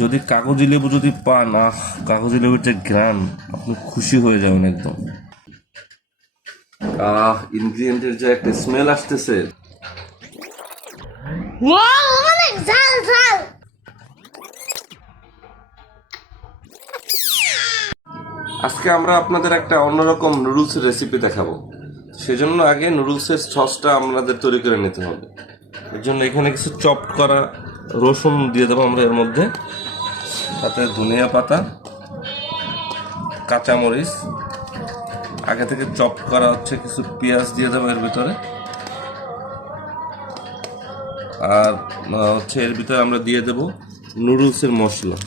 যদি কাগজি লেবু যদি পান, কাগজি লেবুর যে ঘ্রাণ, আপনি খুশি হয়ে যাবেন একদম। ইনগ্রিডিয়েন্টের যে একটা স্মেল আসতেছে, অনেক ঝাল ঝাল। আজকে আমরা আপনাদের একটা অন্যরকম নুডলসের রেসিপি দেখাবো। সেজন্য আগে নুডলসের সসটা আমাদের তৈরি করে নিতে হবে। এর জন্য এখানে কিছু চপড করা রসুন দিয়ে দেবো আমরা এর মধ্যে, সাথে ধনিয়া পাতা, কাঁচামরিচ, আগে থেকে চপ করা হচ্ছে কিছু পেঁয়াজ দিয়ে দেবো এর ভিতরে। আর হচ্ছে এর ভিতরে আমরা দিয়ে দেব নুডলসের মশলা।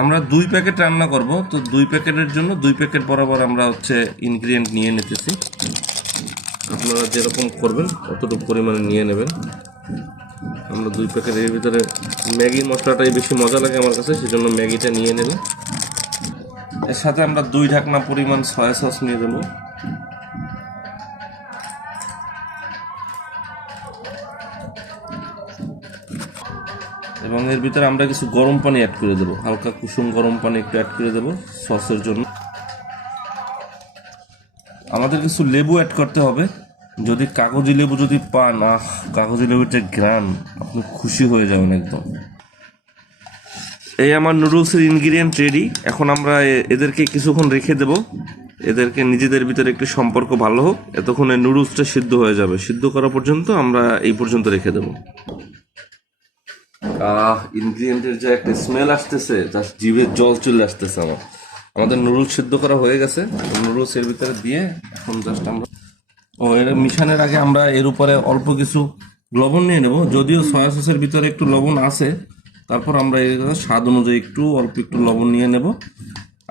আমরা 2 প্যাকেট রান্না করব, তো 2 প্যাকেটের জন্য 2 প্যাকেট বরাবর আমরা হচ্ছে ইনগ্রিডিয়েন্ট নিয়ে নিতেছি। আপনারা যেরকম করবেন অতটুকু পরিমাণে নিয়ে নেবেন। আমরা 2 প্যাকেট, এর ভিতরে ম্যাগি মশলাটাই বেশি মজা লাগে আমার কাছে, সেজন্য ম্যাগিটা নিয়ে নেবেন। এর সাথে আমরা 2 ঢাকনা পরিমাণ সয়া সস নিয়ে দেবো। এবং এর ভিতরে আমরা কিছু গরম পানি অ্যাড করে দেবো, হালকা কুসুম গরম পানি একটু অ্যাড করে দেবো সসের জন্য। আমাদের কিছু লেবু অ্যাড করতে হবে। যদি কাগজি লেবু যদি পান, কাগজি লেবুর যে ঘ্রাণ, আপনি খুশি হয়ে যাবেন একদম। এই আমার নুডলসের ইনগ্রিডিয়েন্ট রেডি। এখন আমরা এদেরকে কিছুক্ষণ রেখে দেব, এদেরকে নিজেদের ভিতরে একটু সম্পর্ক ভালো হোক। এতক্ষণে নুডলসটা সিদ্ধ হয়ে যাবে, সিদ্ধ করা পর্যন্ত আমরা এই পর্যন্ত রেখে দেবো। ইনগ্রিডিয়েন্টের যে একটা স্মেল আসতেছে, জাস্ট জিভের জল চলে আসতেছে আমার। আমাদের নুডলস সিদ্ধ করা হয়ে গেছে, নুডলস এর ভিতরে দিয়ে এখন জাস্ট আমরা এর মিশানোর আগে আমরা এর উপরে অল্প কিছু লবণ নিয়ে নেব। যদিও সয়া সসের ভিতরে একটু লবণ আছে, তারপর আমরা এর স্বাদ অনুযায়ী অল্প একটু লবণ নিয়ে নেব।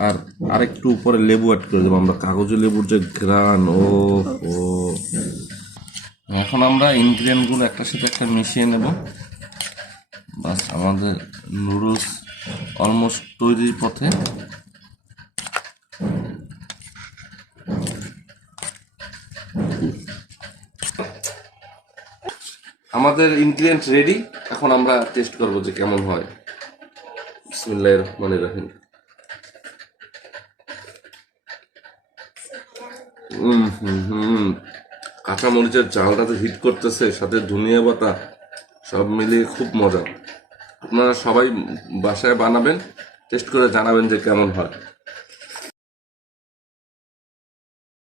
আর আরেকটু উপরে লেবু অ্যাড করে দেবো আমরা, কাগজি লেবুর যে ঘ্রাণ। ও এখন আমরা ইনগ্রিডিয়েন্টগুলো একটার সাথে একটা মিশিয়ে নেব। বাস, আমাদের নুডলস অলমোস্ট তৈরির পথে। আমাদের ইনগ্রিডিয়েন্ট রেডি, এখন আমরা টেস্ট করব যে কেমন হয়। বিসমিল্লাহির রহমানির রহিম। কাঁচা মরিচের ঝালটাতে হিট করতেছে, সাথে ধনিয়া পাতা, সব মিলিয়ে খুব মজা। আপনারা সবাই বাসায় বানাবেন, টেস্ট করে জানাবেন যে কেমন হয়।